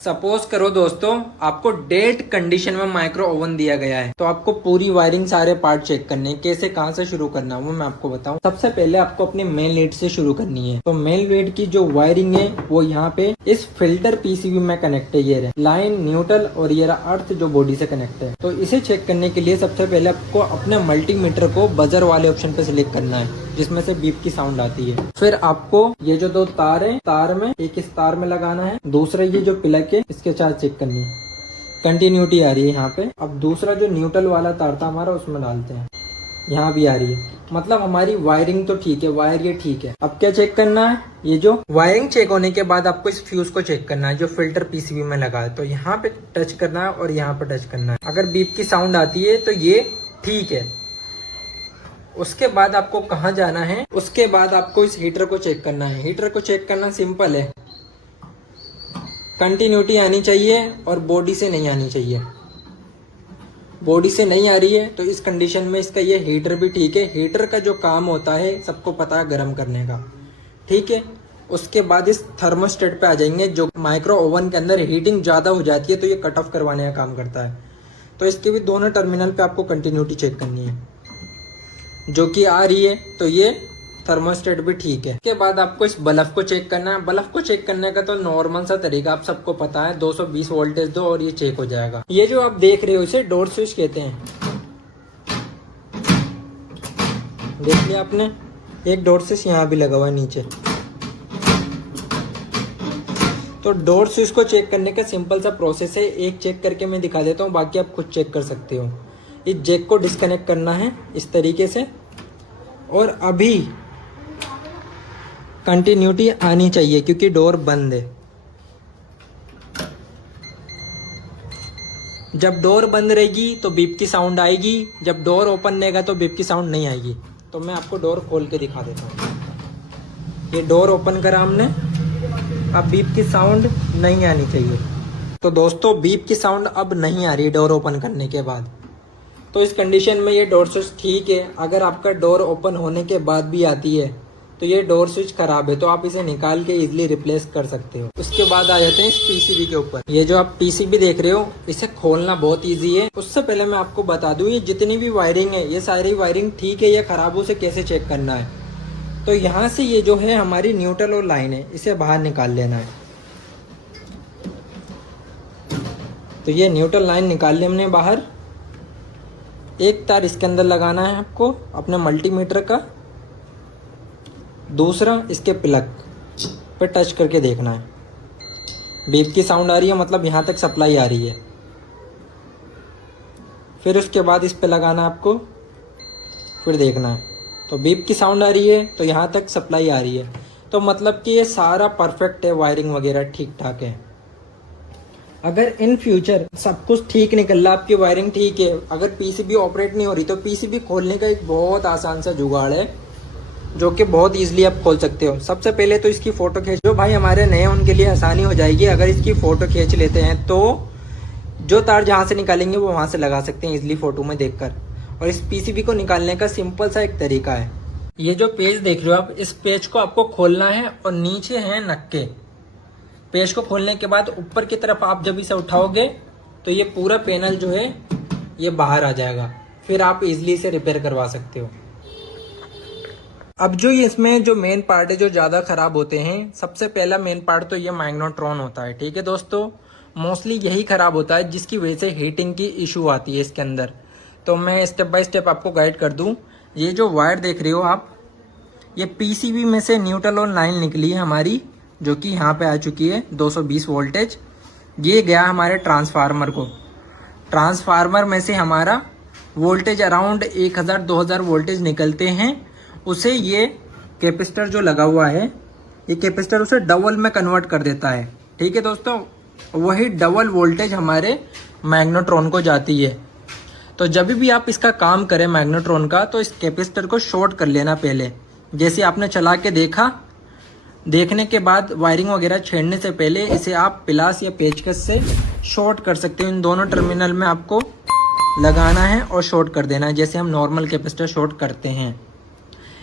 Suppose करो दोस्तों, आपको डेट कंडीशन में माइक्रो ओवन दिया गया है, तो आपको पूरी वायरिंग सारे पार्ट चेक करने हैं। कैसे कहाँ से शुरू करना है वो मैं आपको बताऊं। सबसे पहले आपको अपनी मेन लीड से शुरू करनी है। तो मेन लीड की जो वायरिंग है वो यहाँ पे इस फिल्टर पीसीबी में कनेक्ट है। ये लाइन, न्यूट्रल और ये अर्थ जो बॉडी से कनेक्ट है। तो इसे चेक करने के लिए सबसे पहले आपको अपने मल्टीमीटर को बजर वाले ऑप्शन पे सिलेक्ट करना है, जिसमें से बीप की साउंड आती है। फिर आपको ये जो दो तार है, तार में एक इस तार में लगाना है, दूसरा ये जो प्लग है इसके चार्ज चेक करनी है। कंटिन्यूटी आ रही है यहाँ पे। अब दूसरा जो न्यूट्रल वाला तार था हमारा उसमें डालते हैं, यहाँ भी आ रही है। मतलब हमारी वायरिंग तो ठीक है, वायर ये ठीक है। अब क्या चेक करना है, ये जो वायरिंग चेक होने के बाद आपको इस फ्यूज को चेक करना है जो फिल्टर पीसीबी में लगा है। तो यहाँ पे टच करना है और यहाँ पे टच करना है। अगर बीप की साउंड आती है तो ये ठीक है। उसके बाद आपको कहाँ जाना है, उसके बाद आपको इस हीटर को चेक करना है। हीटर को चेक करना सिंपल है, कंटिन्यूटी आनी चाहिए और बॉडी से नहीं आनी चाहिए। बॉडी से नहीं आ रही है तो इस कंडीशन में इसका ये हीटर भी ठीक है। हीटर का जो काम होता है सबको पता है, गर्म करने का, ठीक है। उसके बाद इस थर्मोस्टेट पे आ जाएंगे। जो माइक्रो ओवन के अंदर हीटिंग ज़्यादा हो जाती है तो ये कट ऑफ करवाने का काम करता है। तो इसके भी दोनों टर्मिनल पे आपको कंटिन्यूटी चेक करनी है, जो कि आ रही है तो ये थर्मोस्टेट भी ठीक है। उसके बाद आपको इस बल्ब को चेक करना है। बल्ब को चेक करने का तो नॉर्मल सा तरीका आप सबको पता है, 220 वोल्टेज दो और ये चेक हो जाएगा। ये जो आप देख रहे हो इसे डोर स्विच कहते हैं। देख लिया आपने, एक डोर स्विच यहाँ भी लगा हुआ है नीचे। तो डोर स्विच को चेक करने का सिंपल सा प्रोसेस है। एक चेक करके मैं दिखा देता हूँ, बाकी आप खुद चेक कर सकते हो। इस जैक को डिस्कनेक्ट करना है इस तरीके से, और अभी कंटिन्यूटी आनी चाहिए क्योंकि डोर बंद है। जब डोर बंद रहेगी तो बीप की साउंड आएगी, जब डोर ओपन रहेगा तो बीप की साउंड नहीं आएगी। तो मैं आपको डोर खोल के दिखा देता हूँ। ये डोर ओपन करा हमने, अब बीप की साउंड नहीं आनी चाहिए। तो दोस्तों बीप की साउंड अब नहीं आ रही डोर ओपन करने के बाद। तो इस कंडीशन में ये डोर स्विच ठीक है। अगर आपका डोर ओपन होने के बाद भी आती है तो ये डोर स्विच खराब है, तो आप इसे निकाल के इजीली रिप्लेस कर सकते हो। उसके बाद आ जाते हैं इस पीसीबी के ऊपर। ये जो आप पीसीबी देख रहे हो इसे खोलना बहुत इजी है। उससे पहले मैं आपको बता दूं, ये जितनी भी वायरिंग है ये सारी वायरिंग ठीक है या खराब, उसे कैसे चेक करना है। तो यहाँ से ये जो है हमारी न्यूट्रल और लाइन है, इसे बाहर निकाल लेना है। तो ये न्यूट्रल लाइन निकाल ली हमने बाहर। एक तार इसके अंदर लगाना है आपको अपने मल्टीमीटर का, दूसरा इसके प्लग पे टच करके देखना है। बीप की साउंड आ रही है, मतलब यहाँ तक सप्लाई आ रही है। फिर उसके बाद इस पे लगाना है आपको, फिर देखना है तो बीप की साउंड आ रही है तो यहाँ तक सप्लाई आ रही है। तो मतलब कि ये सारा परफेक्ट है, वायरिंग वगैरह ठीक ठाक है। अगर इन फ्यूचर सब कुछ ठीक निकल रहा, आपकी वायरिंग ठीक है, अगर पीसीबी ऑपरेट नहीं हो रही, तो पीसीबी खोलने का एक बहुत आसान सा जुगाड़ है जो कि बहुत इजीली आप खोल सकते हो। सबसे पहले तो इसकी फ़ोटो खींच, जो भाई हमारे नए उनके लिए आसानी हो जाएगी। अगर इसकी फ़ोटो खींच लेते हैं तो जो तार जहाँ से निकालेंगे वो वहाँ से लगा सकते हैं इजीली फ़ोटो में देखकर। और इस पीसीबी को निकालने का सिंपल सा एक तरीका है। ये जो पेज देख रहे हो आप, इस पेज को आपको खोलना है और नीचे हैं नक्के। पेज को खोलने के बाद ऊपर की तरफ आप जब इसे उठाओगे तो ये पूरा पैनल जो है ये बाहर आ जाएगा। फिर आप इजीली इसे रिपेयर करवा सकते हो। अब जो ये इसमें जो मेन पार्ट है जो ज़्यादा ख़राब होते हैं, सबसे पहला मेन पार्ट तो ये मैग्नेट्रॉन होता है, ठीक है दोस्तों। मोस्टली यही ख़राब होता है जिसकी वजह से हीटिंग की इशू आती है इसके अंदर। तो मैं स्टेप बाय स्टेप आपको गाइड कर दूं। ये जो वायर देख रहे हो आप, ये पीसीबी में से न्यूट्रल और लाइन निकली है हमारी, जो कि यहाँ पे आ चुकी है 220 वोल्टेज। ये गया हमारे ट्रांसफार्मर को। ट्रांसफार्मर में से हमारा वोल्टेज अराउंड 1000-2000 वोल्टेज निकलते हैं। उसे ये कैपेसिटर जो लगा हुआ है, ये कैपेसिटर उसे डबल में कन्वर्ट कर देता है, ठीक है दोस्तों। वही डबल वोल्टेज हमारे मैग्नेट्रॉन को जाती है। तो जब भी आप इसका काम करें मैग्नेट्रॉन का, तो इस कैपेसिटर को शॉर्ट कर लेना पहले। जैसे आपने चला के देखा, देखने के बाद वायरिंग वगैरह छेड़ने से पहले इसे आप प्लास या पेचकस से शॉर्ट कर सकते हो। इन दोनों टर्मिनल में आपको लगाना है और शॉर्ट कर देना है, जैसे हम नॉर्मल कैपेसिटर शॉर्ट करते हैं।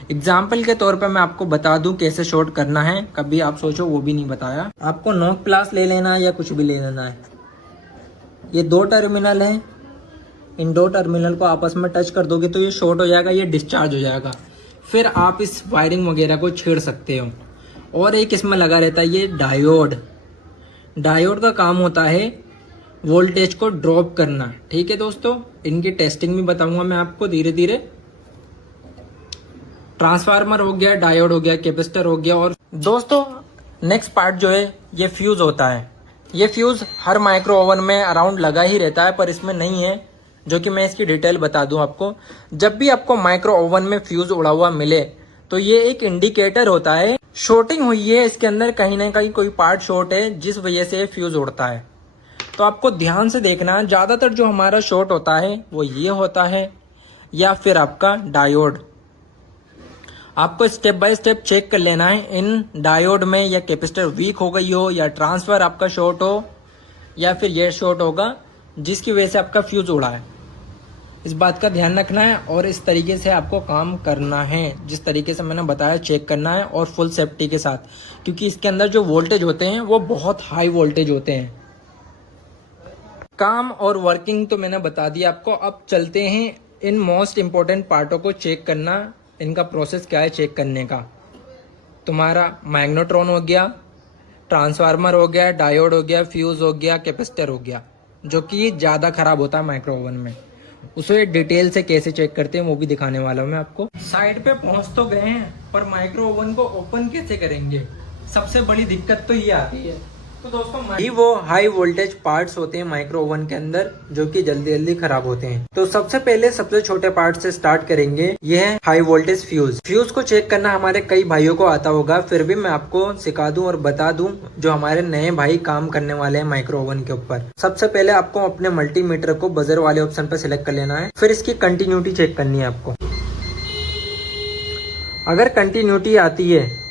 एग्जाम्पल के तौर पे मैं आपको बता दूं कैसे शॉर्ट करना है, कभी आप सोचो वो भी नहीं बताया। आपको नॉक प्लस ले लेना है या कुछ भी ले लेना है। ये 2 टर्मिनल है, इन 2 टर्मिनल को आपस में टच कर दोगे तो ये शॉर्ट हो जाएगा, ये डिस्चार्ज हो जाएगा। फिर आप इस वायरिंग वगैरह को छेड़ सकते हो। और एक इसमें लगा रहता है ये डायोड। डायोड का काम होता है वोल्टेज को ड्रॉप करना। ठीक है दोस्तों, इनकी टेस्टिंग भी बताऊंगा मैं आपको धीरे धीरे। ट्रांसफार्मर हो गया, डायोड हो गया, कैपेसिटर हो गया। और दोस्तों नेक्स्ट पार्ट जो है ये फ्यूज होता है। ये फ्यूज हर माइक्रो ओवन में अराउंड लगा ही रहता है, पर इसमें नहीं है, जो कि मैं इसकी डिटेल बता दूं आपको। जब भी आपको माइक्रो ओवन में फ्यूज उड़ा हुआ मिले तो ये एक इंडिकेटर होता है, शॉर्टिंग हुई है इसके अंदर, कहीं ना कहीं कोई पार्ट शॉर्ट है जिस वजह से फ्यूज उड़ता है। तो आपको ध्यान से देखना है। ज्यादातर जो हमारा शॉर्ट होता है वो ये होता है, या फिर आपका डायोड। आपको स्टेप बाय स्टेप चेक कर लेना है इन डायोड में, या कैपेसिटर वीक हो गई हो, या ट्रांसफर आपका शॉर्ट हो, या फिर ये शॉर्ट होगा जिसकी वजह से आपका फ्यूज उड़ा है। इस बात का ध्यान रखना है और इस तरीके से आपको काम करना है जिस तरीके से मैंने बताया। चेक करना है और फुल सेफ्टी के साथ, क्योंकि इसके अंदर जो वोल्टेज होते हैं वो बहुत हाई वोल्टेज होते हैं। काम और वर्किंग तो मैंने बता दिया आपको। अब चलते हैं इन मोस्ट इम्पोर्टेंट पार्टों को चेक करना, इनका प्रोसेस क्या है चेक करने का। तुम्हारा मैग्नेट्रॉन हो गया, ट्रांसफार्मर हो गया, डायोड हो गया, फ्यूज हो गया, कैपेसिटर हो गया, जो कि ज़्यादा खराब होता है माइक्रो ओवन में। उसे डिटेल से कैसे चेक करते हैं वो भी दिखाने वाला हूँ मैं आपको। साइड पे पहुंच तो गए हैं, पर माइक्रो ओवन को ओपन कैसे करेंगे, सबसे बड़ी दिक्कत तो ये आती है। तो दोस्तों ये वो हाई वोल्टेज पार्ट्स होते हैं माइक्रो ओवन के अंदर, जो कि जल्दी जल्दी खराब होते हैं। तो सबसे पहले सबसे छोटे पार्ट से स्टार्ट करेंगे। ये है हाई वोल्टेज फ्यूज। फ्यूज को चेक करना हमारे कई भाइयों को आता होगा, फिर भी मैं आपको सिखा दूं और बता दूं जो हमारे नए भाई काम करने वाले हैं माइक्रो ओवन के ऊपर। सबसे पहले आपको अपने मल्टीमीटर को बजर वाले ऑप्शन पर सिलेक्ट कर लेना है। फिर इसकी कंटिन्यूटी चेक करनी है आपको। अगर कंटिन्यूटी आती है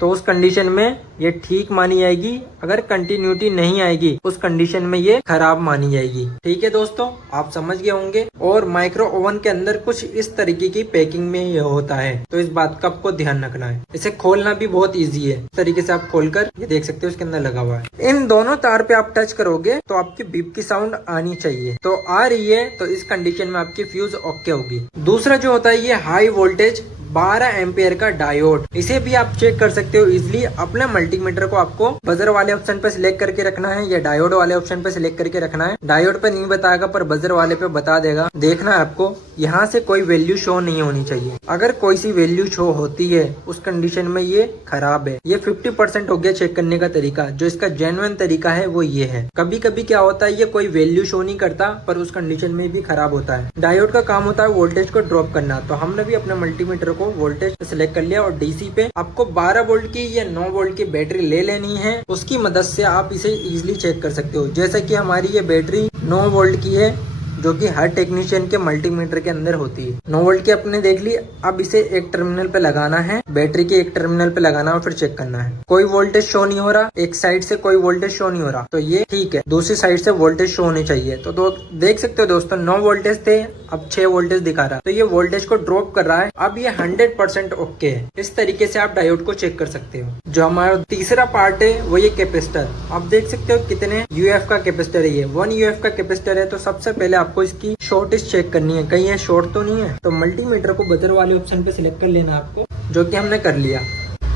तो उस कंडीशन में ये ठीक मानी जाएगी, अगर कंटिन्यूटी नहीं आएगी उस कंडीशन में ये खराब मानी जाएगी। ठीक है दोस्तों, आप समझ गए होंगे। और माइक्रो ओवन के अंदर कुछ इस तरीके की पैकिंग में ये होता है, तो इस बात का आपको ध्यान रखना है। इसे खोलना भी बहुत ईजी है। इस तरीके से आप खोलकर ये देख सकते हो इसके अंदर लगा हुआ है। इन दोनों तार पे आप टच करोगे तो आपकी बीप की साउंड आनी चाहिए, तो आ रही है, तो इस कंडीशन में आपकी फ्यूज ओके होगी। दूसरा जो होता है ये हाई वोल्टेज 12 एम्पियर का डायोड। इसे भी आप चेक कर सकते हो इजिली। अपने मल्टीमीटर को आपको बजर वाले ऑप्शन पे सिलेक्ट करके रखना है या डायोड वाले ऑप्शन पे सिलेक्ट करके रखना है। डायोड पे नहीं बताएगा पर बजर वाले पे बता देगा। देखना है आपको यहाँ से कोई वैल्यू शो नहीं होनी चाहिए। अगर कोई सी वैल्यू शो होती है उस कंडीशन में ये खराब है। ये 50% हो गया चेक करने का तरीका। जो इसका जेन्युइन तरीका है वो ये है। कभी कभी क्या होता है ये कोई वैल्यू शो नहीं करता पर उस कंडीशन में भी खराब होता है। डायोड का काम होता है वोल्टेज को ड्रॉप करना, तो हमने भी अपने मल्टीमीटर को वोल्टेज सिलेक्ट कर लिया और डीसी पे आपको 12 वोल्ट की या 9 वोल्ट की बैटरी ले लेनी है। उसकी मदद से आप इसे इजीली चेक कर सकते हो। जैसे कि हमारी ये बैटरी 9 वोल्ट की है, जो कि हर टेक्नीशियन के मल्टीमीटर के अंदर होती है। 9 वोल्ट की अपने देख ली। अब इसे एक टर्मिनल पे लगाना है, बैटरी के एक टर्मिनल पे लगाना है और फिर चेक करना है। कोई वोल्टेज शो नहीं हो रहा, एक साइड से कोई वोल्टेज शो नहीं हो रहा, तो ये ठीक है। दूसरी साइड से वोल्टेज शो होनी चाहिए। तो देख सकते हो दोस्तों 9 वोल्टेज थे, अब 6 वोल्टेज दिखा रहा है, तो ये वोल्टेज को ड्रॉप कर रहा है। अब ये 100% ओके है। इस तरीके से आप डायोड को चेक कर सकते हो। जो हमारा तीसरा पार्ट है वो ये कैपेसिटर। आप देख सकते हो कितने यूएफ का कैपेसिटर है। ये 1 यूएफ का कैपेसिटर है। तो सबसे पहले आपको इसकी शॉर्टेज चेक करनी है, कहीं ये शॉर्ट तो नहीं है। तो मल्टीमीटर को बजर वाले ऑप्शन पे सिलेक्ट कर लेना आपको, जो कि हमने कर लिया।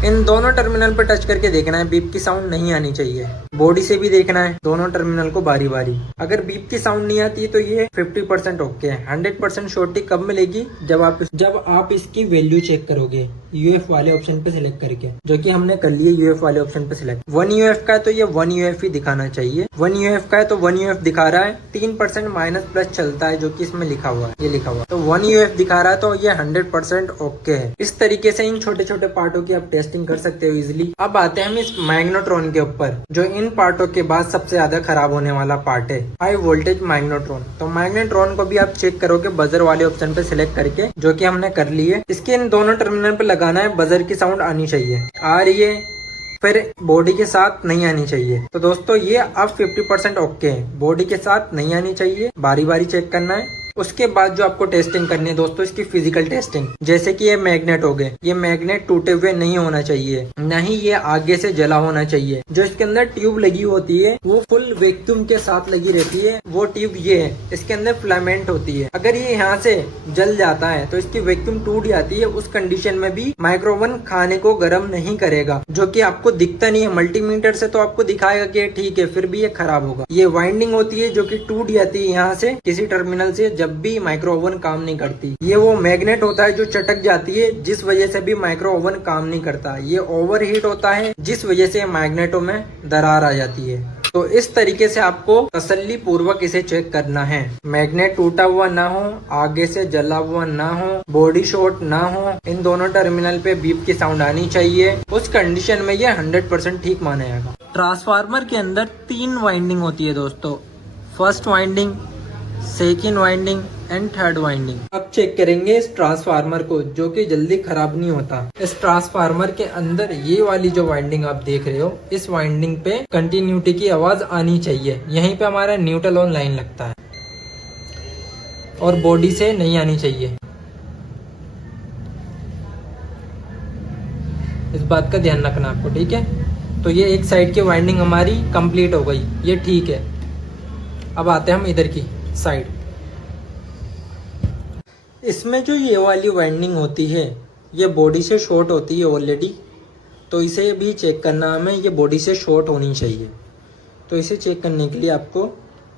इन दोनों टर्मिनल पर टच करके देखना है, बीप की साउंड नहीं आनी चाहिए। बॉडी से भी देखना है दोनों टर्मिनल को बारी बारी। अगर बीप की साउंड नहीं आती है तो ये 50% ओके है। 100% शॉर्टी कब मिलेगी, जब आप इसकी वैल्यू चेक करोगे यूएफ वाले ऑप्शन पे सिलेक्ट करके, जो कि हमने कर लिए यूएफ वाले ऑप्शन पे सिलेक्ट। 1 यूएफ का है तो ये 1 यूएफ ही दिखाना चाहिए। 1 यूएफ का है तो 1 यूएफ दिखा रहा है। 3% माइनस प्लस चलता है, जो कि इसमें लिखा हुआ है, ये लिखा हुआ है। तो 1 यूएफ दिखा रहा है तो ये 100% ओके है। इस तरीके से इन छोटे छोटे पार्टों की आप टेस्टिंग कर सकते हो इजिली। अब आते हैं हम इस मैग्नेट्रॉन के ऊपर, जो इन पार्टों के बाद सबसे ज्यादा खराब होने वाला पार्ट है, हाई वोल्टेज मैग्नेट्रॉन। तो मैग्नेट्रॉन को भी आप चेक करोगे बजर वाले ऑप्शन पे सिलेक्ट करके, जो कि हमने कर लिए। इसके इन दोनों टर्मिनल पे लगाना है, बजर की साउंड आनी चाहिए। आ रही है, फिर बॉडी के साथ नहीं आनी चाहिए। तो दोस्तों ये अब 50% ओके है, बॉडी के साथ नहीं आनी चाहिए। बारी बारी चेक करना है। उसके बाद जो आपको टेस्टिंग करनी है दोस्तों, इसकी फिजिकल टेस्टिंग। जैसे कि ये मैग्नेट हो गए, ये मैग्नेट टूटे हुए नहीं होना चाहिए, न ही ये आगे से जला होना चाहिए। जो इसके अंदर ट्यूब लगी होती है वो फुल वैक्यूम के साथ लगी रहती है। वो ट्यूब ये है, इसके अंदर फिलामेंट होती है। अगर ये यहाँ से जल जाता है तो इसकी वैक्यूम टूट जाती है। उस कंडीशन में भी माइक्रो ओवन खाने को गर्म नहीं करेगा, जो कि आपको दिखता नहीं है। मल्टीमीटर से तो आपको दिखाएगा कि ठीक है, फिर भी ये खराब होगा। ये वाइंडिंग होती है जो कि टूट जाती है यहाँ से किसी टर्मिनल से, जब भी माइक्रो ओवन काम नहीं करती। ये वो मैग्नेट होता है जो चटक जाती है, जिस वजह से भी माइक्रो ओवन काम नहीं करता। ये ओवरहीट होता है, जिस वजह से मैग्नेटों में दरार आ जाती है। तो इस तरीके से आपको तसल्ली पूर्वक इसे चेक करना है। मैग्नेट टूटा हुआ ना हो, आगे से जला हुआ ना हो, बॉडी शॉर्ट ना हो, इन दोनों टर्मिनल पे बीप की साउंड आनी चाहिए। उस कंडीशन में ये 100% ठीक माना जाएगा। ट्रांसफार्मर के अंदर 3 वाइंडिंग होती है दोस्तों, first winding, second winding and third winding. अब चेक करेंगे इस ट्रांसफार्मर को, जो कि जल्दी खराब नहीं होता। इस ट्रांसफार्मर के अंदर ये वाली जो वाइंडिंग आप देख रहे हो, इस वाइंडिंग पे कंटिन्यूटी की आवाज आनी चाहिए। यहीं पे हमारा न्यूट्रल ऑन लाइन लगता है और बॉडी से नहीं आनी चाहिए। इस बात का ध्यान रखना आपको, ठीक है। तो ये एक साइड की वाइंडिंग हमारी कंप्लीट हो गई, ये ठीक है। अब आते हैं हम इधर की साइड। इसमें जो ये वाली वाइंडिंग होती है, ये बॉडी से शॉर्ट होती है ऑलरेडी, तो इसे भी चेक करना हमें, ये बॉडी से शॉर्ट होनी चाहिए। तो इसे चेक करने के लिए आपको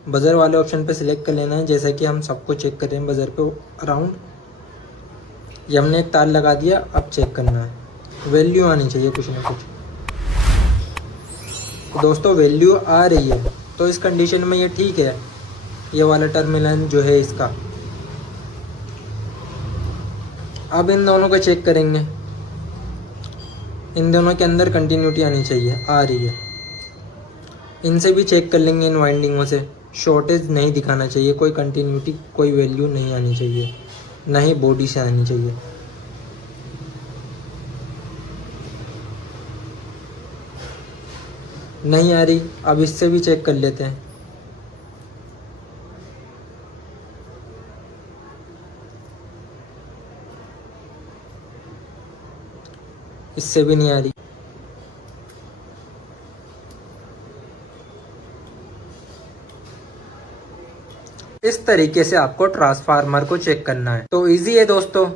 बजर वाले ऑप्शन पे सिलेक्ट कर लेना है, जैसा कि हम सबको चेक कर रहे हैं बजर पे अराउंड। ये हमने एक तार लगा दिया, अब चेक करना है, वैल्यू आनी चाहिए कुछ ना कुछ। तो दोस्तों वैल्यू आ रही है, तो इस कंडीशन में ये ठीक है। ये वाला टर्मिनल जो है इसका। अब इन दोनों को चेक करेंगे, इन दोनों के अंदर कंटिन्यूटी आनी चाहिए, आ रही है। इनसे भी चेक कर लेंगे, इन वाइंडिंगों से शॉर्टेज नहीं दिखाना चाहिए, कोई कंटिन्यूटी कोई वैल्यू नहीं आनी चाहिए, ना ही बॉडी से आनी चाहिए। नहीं आ रही, अब इससे भी चेक कर लेते हैं। इससे भी नहीं आ रही। इस तरीके से आपको ट्रांसफार्मर को चेक करना है। तो इजी है दोस्तों।